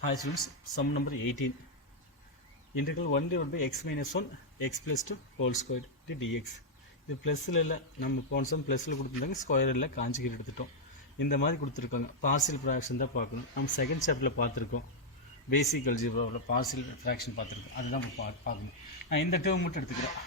Hi students, sum number 18. Integral 1 divided by x minus 1 x plus 2 whole squared to dx. இது ப்ளஸ்ஸில் இல்லை, நம்ம போன some ப்ளஸில் கொடுத்துருந்தாங்க, ஸ்கொயரில் காஞ்சிக்கிட்டு எடுத்துட்டோம். இந்த மாதிரி கொடுத்துருக்காங்க. பார்சியல் ஃப்ராக்ஷன் தான் பார்க்கணும். நம்ம செகண்ட் சாப்டரில் பார்த்துருக்கோம். பேசிக் அல்ஜிப்ராவில் பார்சியல் ஃப்ராக்ஷன் பார்த்துருக்கோம். அதுதான் நம்ம பார்க்கணும். நான் இந்த டேர்ம் மட்டும் எடுத்துக்கிறேன்.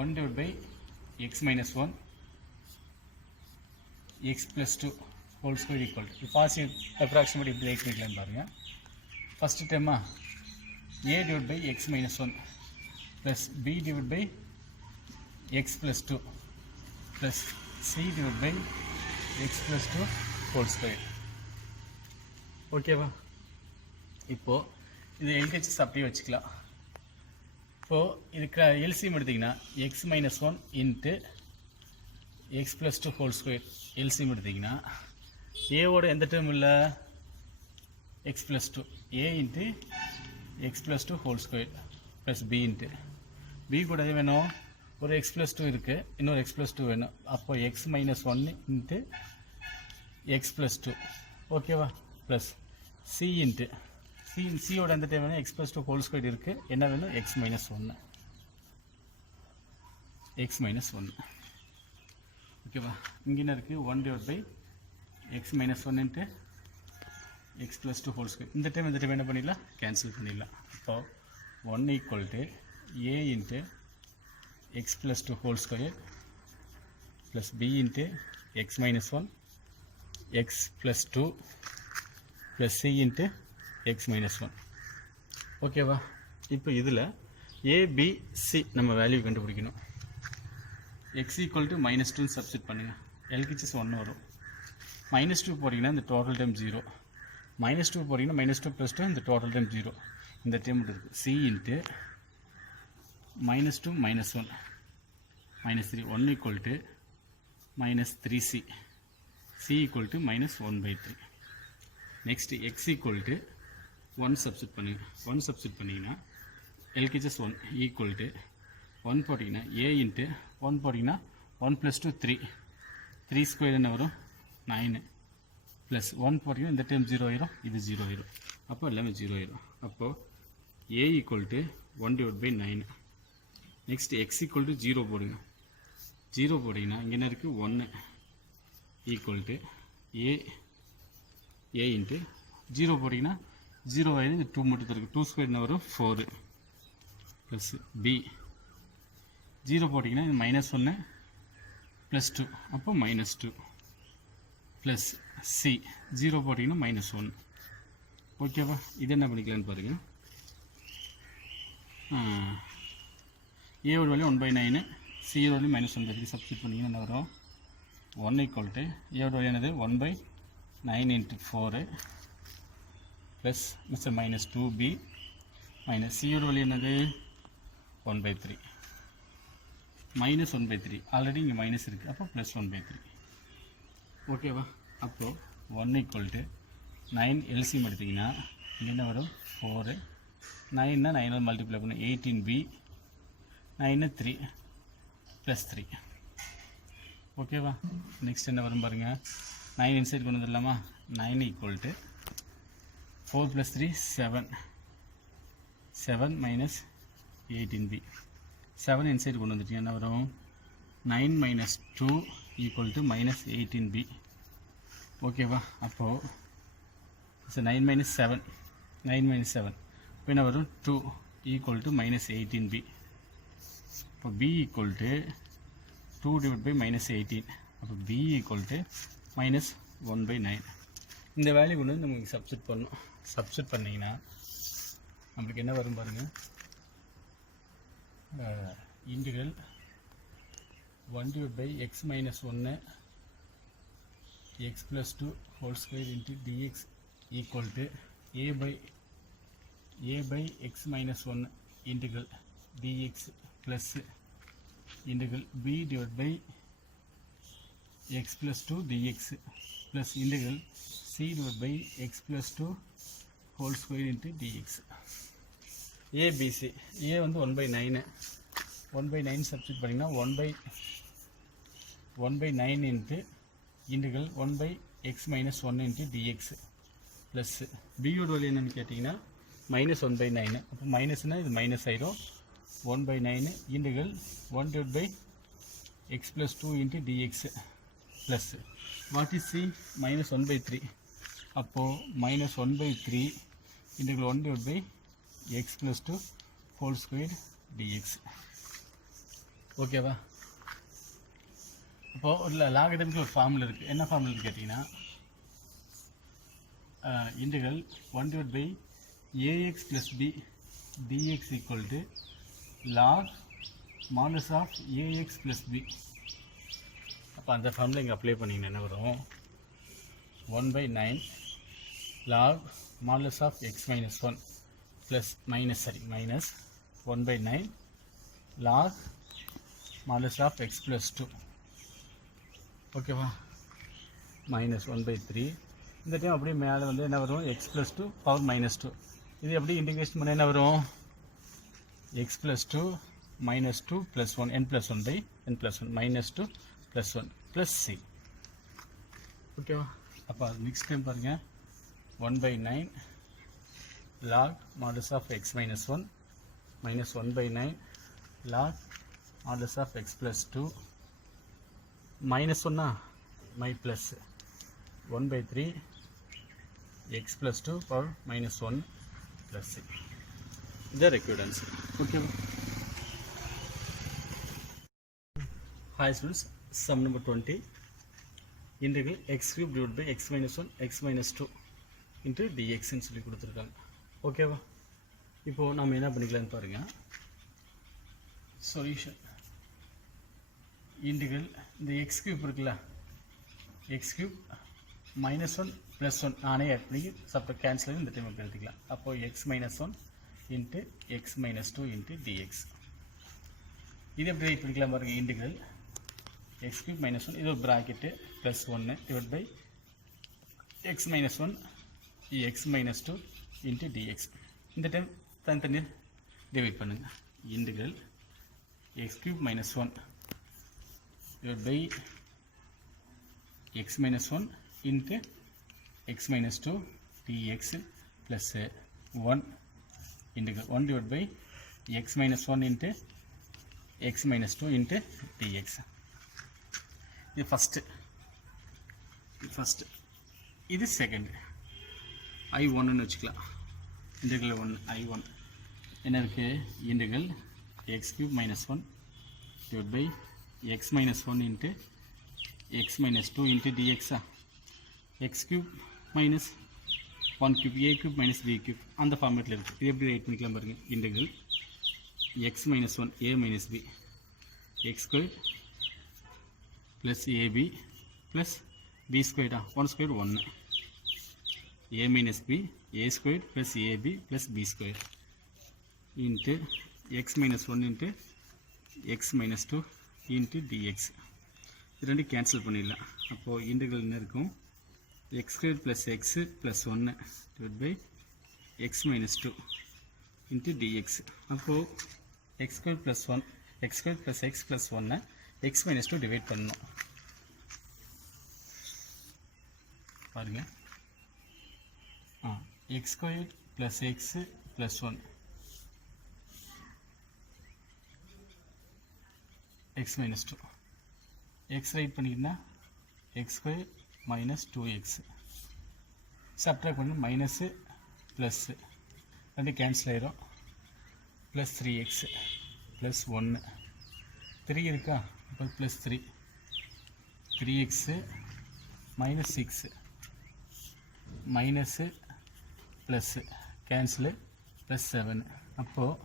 1 divided by x minus 1 x plus 2 whole square equal to partial fraction படி இப்படி ரைட் பண்ணிக்கலாம்னு பாருங்கள். ஃபஸ்ட்டு டேர்மா a divided by x minus 1 plus b divided by x plus 2 plus c divided by x plus 2 whole square. ஓகேவா? இப்போது இது LHS அப்படியே வச்சுக்கலாம். இப்போது இதுக்கு எல்சிஎம் எடுத்திங்கன்னா x minus 1 into x plus 2 whole square LCM எடுத்திங்கன்னா ஏவோட எந்த டேர்ம் இல்லை, x plus 2 a into x plus 2 whole square plus b into b கூட வேணும், ஒரு x plus 2 இருக்குது, இன்னொரு x plus 2 வேணும். அப்போ x minus 1 into x plus 2 ஓகேவா, ப்ளஸ் c இன்ட்டு சியோட எந்த டேர்ம் வேணும், x plus 2 whole square இருக்குது, என்ன வேணும், x minus 1 ஓகேவா. இங்கே என்ன இருக்குது, 1 divided by x minus 1 into x plus 2 whole square. இந்த டைம் என்ன பண்ணிடலாம், கேன்சல் பண்ணிடலாம். அப்போ 1 equal to a into x plus 2 whole square plus b into x minus 1 x plus 2 plus c into x minus 1 ஓகேவா. இப்போ இதில் a b c நம்ம value கண்டுபிடிக்கணும். x equal to minus 2 substitute பண்ணுங்கள். LHS 1 வரும். minus 2 போட்டிங்கன்னா இந்த total time 0, minus 2 போட்டிங்கன்னா minus 2 plus 2 இந்த டோட்டல் டைம் 0. இந்த டைம் இருக்குது c into minus 2 minus 1 minus 3 1 equal to minus 3c c equal to minus 1 by 3. next x equal to 1 substitute பண்ணுங்க. 1 substitute பண்ணிங்கன்னா LHS 1 equal to 1 போட்டிங்கன்னா a into 1 போட்டிங்கன்னா 1 plus 2 3 square என்ன வரும், 9 plus 1 போட்டிங்கன்னா இந்த டைம் 0 ஆயிரும், இது 0 ஆயிரும். அப்போ எல்லாமே 0 ஆயிரும். அப்போது a equal to 1 divided by 9. Next x equal to 0 போடுங்க. 0 போட்டிங்கன்னா இங்கே என்ன இருக்குது, 1 equal to a இன்ட்டு 0 போட்டிங்கன்னா 0 ஆயிரும், இது 2 மட்டும் இருக்குது. 2 ஸ்கொயர் என்ன வரும், 4 ப்ளஸ் b 0 போட்டிங்கன்னா இது -1 ப்ளஸ் 2, அப்போ -2 ப்ளஸ் c 0 போட்டிங்கன்னா -1 ஓகேவா. இது என்ன பண்ணிக்கலான்னு பாருங்கள். ஏவோட வேல்யூ 1/9, சியோட வேல்யூ -1/3 சப்ஸ்டிட் பண்ணிங்கன்னா என்ன வரும், 1 equal to ஏவோட வேல்யூ என்னது 1/9 into 4 ப்ளஸ் -2b மைனஸ் சியோட வேல்யூ என்னது 1/3 -1/3 ஆல்ரெடி இங்கே மைனஸ் இருக்குது, அப்போ +1/3 ஓகேவா. அப்போது 1 equal to 9 எல்சிஎம் எடுத்திங்கன்னா இங்கே என்ன வரும், 4 9னா 9 மல்டிப்ளை பண்ண 18b 9 3 ப்ளஸ் 3 ஓகேவா. நெக்ஸ்ட் என்ன வரும் பாருங்கள், 9 இன்சைட் கொண்டு வந்துடலாமா. 9 equal to 4 + 3 7 minus 18b 7 inside கொண்டு வந்துட்டீங்க, என்ன வரும், 9 minus 2 equal to minus 18b ஓகேவா. அப்போது 9 minus 7 இப்போ என்ன வரும், 2 equal to minus 18b. இப்போ b equal to 2 divided by -18, அப்போ b equal to -1/9. இந்த வேல்யூ கொண்டு வந்து நமக்கு சப்ஸ்டிட் பண்ணணும். சப்ஸ்டிட் பண்ணிங்கன்னா நம்மளுக்கு என்ன வரும் பாருங்கள், integral 1 divided by x minus 1 x plus 2 whole square into dx equal to a by x minus 1 integral dx plus integral b divided by x plus 2 dx plus integral c divided by x plus 2 whole square into dx. a b c a வந்து 1/9 substitute பண்ணிங்கன்னா 1/9 into integral 1 by x minus 1 into dx plus பியோட value என்னென்னு கேட்டிங்கன்னா -1/9. அப்போ மைனஸ்னால் இது minus ஆயிரும். 1/9 integral 1/x + 2 × dx plus what is C -1/3. அப்போது -1/3 integral 1/x + 2 whole square dx. ஓகேவா? இப்போது இல்லை லாகரிதம்க்கு ஒரு ஃபார்முலா இருக்குது. என்ன ஃபார்முலான்னு கேட்டிங்கன்னா integral 1/ax + b dx = log modulus of ax + b. அப்போ அந்த ஃபார்முலா இங்கே அப்ளை பண்ணிங்கன்னா என்ன வரும்? 1/9 log modulus of x - 1 plus minus 1/9 log modulus of x + 2. ஓகேவா? -1/3 இந்த டைம் அப்படியே மேலே வந்து என்ன வரும்? x + 2 power -2. இது எப்படி இன்டிகிரேஷன் பண்ண என்ன வரும்? x + 2 -2 + 1 n + 1/n + 1 -2 + 1 + c. ஓகேவா? அப்போ அது நெக்ஸ்ட் டைம் பாருங்கள். 1/9 log modulus of x - 1 minus 1/9 log modulus of x + 2 minus 1 my plus 1/3 x + 2 power -1 plus c. The required answer. Okay. Hi students, sum number 20. Integral x³ / x - 1 x - 2 into dx ன்னு சொல்லி கொடுத்துருக்காங்க. ஓகேவா? இப்போது நம்ம என்ன பண்ணிக்கலான்னு பாருங்கள். Solution integral இந்த x³ இருக்குல்ல, x³ -1 + 1 நானே எப்படி சப்ட் கேன்சல் இந்த டைம் எப்படி எடுத்துக்கலாம். அப்போது x - 1 into x - 2 into dx. இது எப்படி ரைட் பண்ணிக்கலாம் பாருங்கள். இன்டெக்ரல் x³ -1 இது ஒரு bracket +1 / x - 1 x - 2 into dx. இந்த டைம் தனித்தனியாக டிவைட் பண்ணுங்கள். Integral x³ -1 / x - 1 into x - 2 dx plus 1 integral 1 / x - 1 into x - 2 into dx. இது ஃபஸ்ட்டு இது செகண்ட் I1ன்னு வச்சுக்கலாம். இன்டெக்ரல் 1 I1 என்ன இருக்குது? Integral x³ -1 / x - 1 into x - 2 into dx. x³ minus 1³ a³ minus b³ அந்த ஃபார்மேட்டில் இருக்குது. இது எப்படி ரைட் பண்ணிக்கலாம் பாருங்கள். Integral x - 1 a minus b x² plus ab plus b² 1² 1 a minus b a² plus ab plus b² into x - 1 into x - 2 into dx. இது ரெண்டு cancel பண்ணிடலாம். அப்போது இன்டெக்ரல் என்ன இருக்கும்? x² plus x plus 1 / x - 2 into dx. அப்போது x² plus 1 x² plus x plus 1 x - 2 divide பண்ணணும். பாருங்கள். x² plus x plus 1 x - 2 x right பண்ணிக்கிட்டா x² minus 2x சப்ட்ராக்ட் பண்ணி மைனஸு ப்ளஸ்ஸு ரெண்டு கேன்சல் ஆயிரும். ப்ளஸ் 3x ப்ளஸ் 1 3 இருக்கா? இப்போ plus 3x minus 6 minus plus cancel plus 7. அப்போது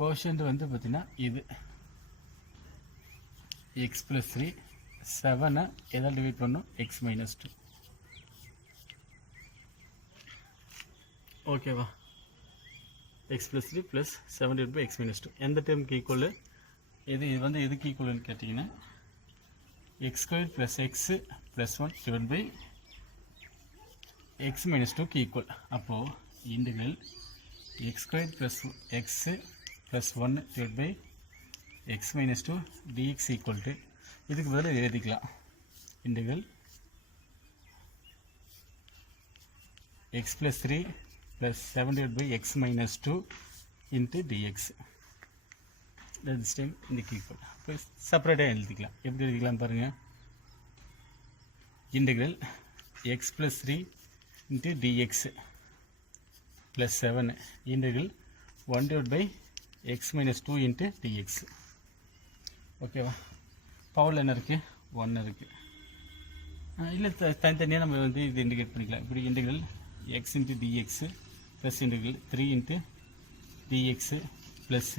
quotient வந்து பார்த்திங்கன்னா இது x plus 3 7 எதால் டிவைட் பண்ணும்? x - 2. ஓகேவா? x plus 3 plus 7 / x - 2 எந்த டேர்முக்கு ஈக்குவல்? இது வந்து எதுக்கு ஈக்குவல்னு கேட்டிங்கன்னா x² plus x plus 1 / x - 2க்கு ஈக்குவல். அப்போது integral x² plus x plus 1 / x - 2 dx equal to இதுக்கு பதிலாக எழுதிக்கலாம். Integral x plus 3 plus 7 divided by x minus 2 into dx. This time இந்த equal. இப்போ செப்பரேட்டாக எழுதிக்கலாம். எப்படி எழுதிக்கலாம் பாருங்க. Integral x plus 3 into dx plus 7 integral 1 divided by x minus 2 into dx. ஓகேவா? பவரில் என்ன இருக்குது? 1 இருக்குது. இல்லை தனித்தனியாக நம்ம வந்து இது இண்டிகேட் பண்ணிக்கலாம். இப்படி integral x into dx plus integral 3 into dx plus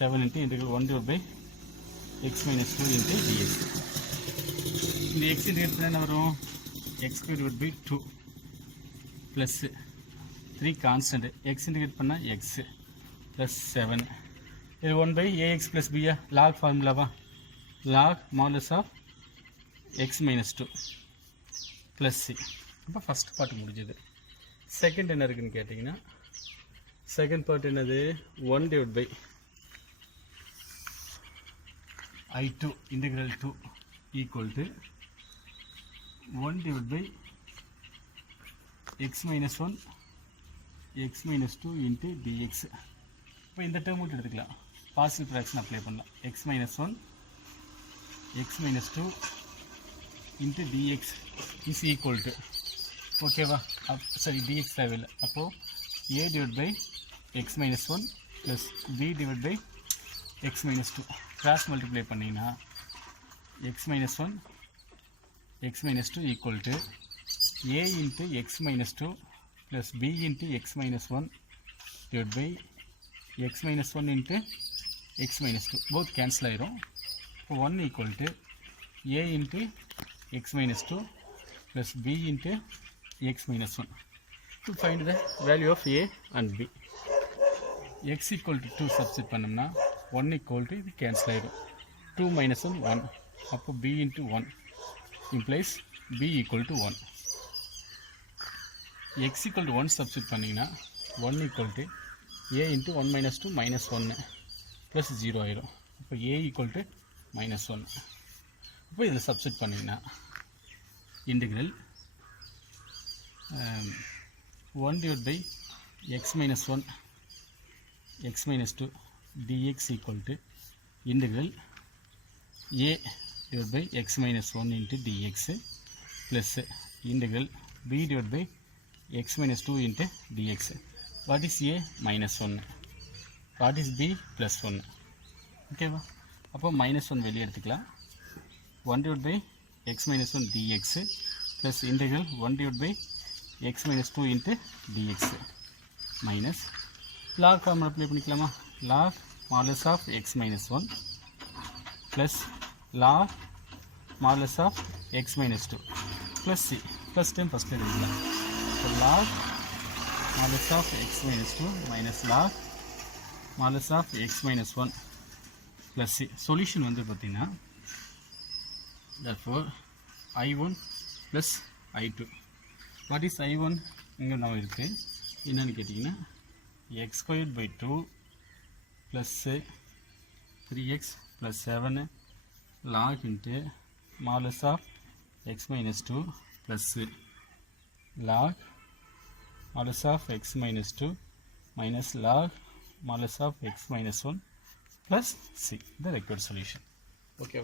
7 into integral 1 divide by x minus 2 into dx. இந்த எக்ஸ் இன்டிகேட் பண்ணால் என்ன வரும்? X square divide by 2 plus 3 constant. X integrate பண்ணால் எக்ஸு ப்ளஸ் 7. இது 1 பை ஏஎக்ஸ் ப்ளஸ் பியா log ஃபார்முலாவா? Log modulus of x minus 2 plus c. அப்போ first part முடிஞ்சது. செகண்ட் என்ன இருக்குன்னு கேட்டிங்கன்னா, செகண்ட் பார்ட் என்னது? 1 divided by I2 integral 2 equal to 1 divided by x minus 1 x minus 2 into dx. இப்போ இந்த டேர்ம் மட்டும் எடுத்துக்கலாம். பார்ஷியல் ஃப்ராக்ஷன் அப்ளை பண்ணலாம். x minus 1 x minus 2 into dx is equal to, ஓகேவா? சரி, dx தேவையில்லை. அப்போது a divided by x minus 1 plus b divided by x minus 2 cross multiply பண்ணிங்கன்னா x minus 1 x minus 2 equal to a into x minus 2 plus b into x minus 1 divided by x minus 1 into x minus 2 both cancel ஆயிரும். இப்போ 1 equal to a into x minus 2 plus b into x minus 1. To find the value of a and b. x equal to 2 substitute பண்ணோம்னா 1 equal to இது cancel ஆயிடும். 2 minus 1 1. அப்போ b into 1 implies b equal to 1. x equal to 1 substitute பண்ணிங்கன்னா 1 equal to a into 1 minus 2 minus 1 plus 0 ஆயிடும். அப்போ a equal to minus 1. இப்போ இதில் substitute பண்ணிங்கன்னா integral 1 divided by x minus 1 x minus 2 dx equal to integral a divided by x minus 1 into dx plus integral b divided by x minus 2 into dx. What is a? Minus 1. What is b? Plus 1. ஓகேவா? அப்போ minus 1 வெளியே எடுத்துக்கலாம். 1 divided by x minus 1 dx plus integral 1 divided by x minus 2 into dx minus log form apply பண்ணிக்கலாமா? log modulus of x minus 1 plus log modulus of x minus 2 plus c plus term first எழுதிக்கலாம். so log modulus of x minus 2 minus log modulus of x minus 1 plus c. solution வந்து பார்த்தீங்கன்னா therefore I1 plus I2. What is I1? இங்கே நம்ம இருக்கு என்னன்னு கேட்டிங்கன்னா x squared by 2 plus 3x plus 7 log into modulus of x minus 2 plus log modulus of x minus 2 minus log modulus of x minus 1 plus c, the required solution. Okay.